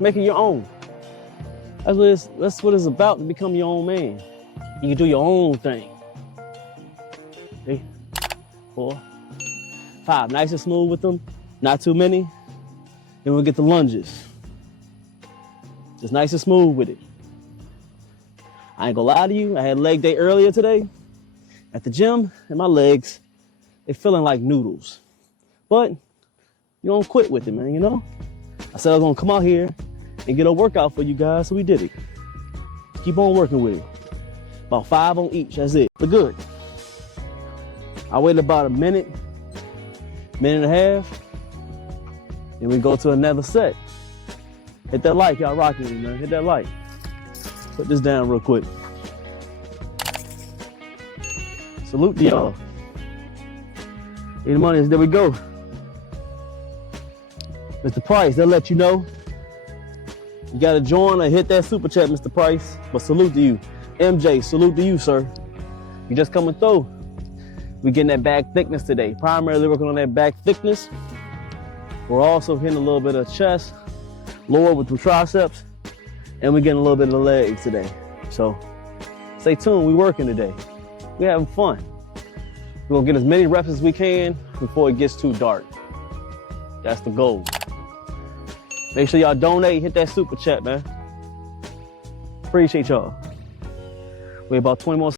Make it your own. That's what it's about, to become your own man. You can do your own thing. 3, 4, 5. Nice and smooth with them, not too many. Then we'll get the lunges. Just nice and smooth with it. I ain't gonna lie to you, I had leg day earlier today at the gym, and my legs, they feeling like noodles. But you don't quit with it, man, you know? I said I was gonna come out here and get a workout for you guys, so we did it. Keep on working with it. About 5 on each, that's it. Look good. I wait about a minute and a half, and we go to another set. Hit that like, y'all rocking with me, man. Hit that like. Put this down real quick. Salute to y'all. Any money, there we go. Mr. Price, they'll let you know. You gotta join or hit that super chat, Mr. Price. But salute to you. MJ, salute to you, sir. You just coming through. We getting that back thickness today. Primarily working on that back thickness. We're also hitting a little bit of chest, lower with the triceps, and we're getting a little bit of the legs today. So stay tuned, we working today. We having fun. We're gonna get as many reps as we can before it gets too dark. That's the goal. Make sure y'all donate, hit that super chat, man. Appreciate y'all. We about 20 more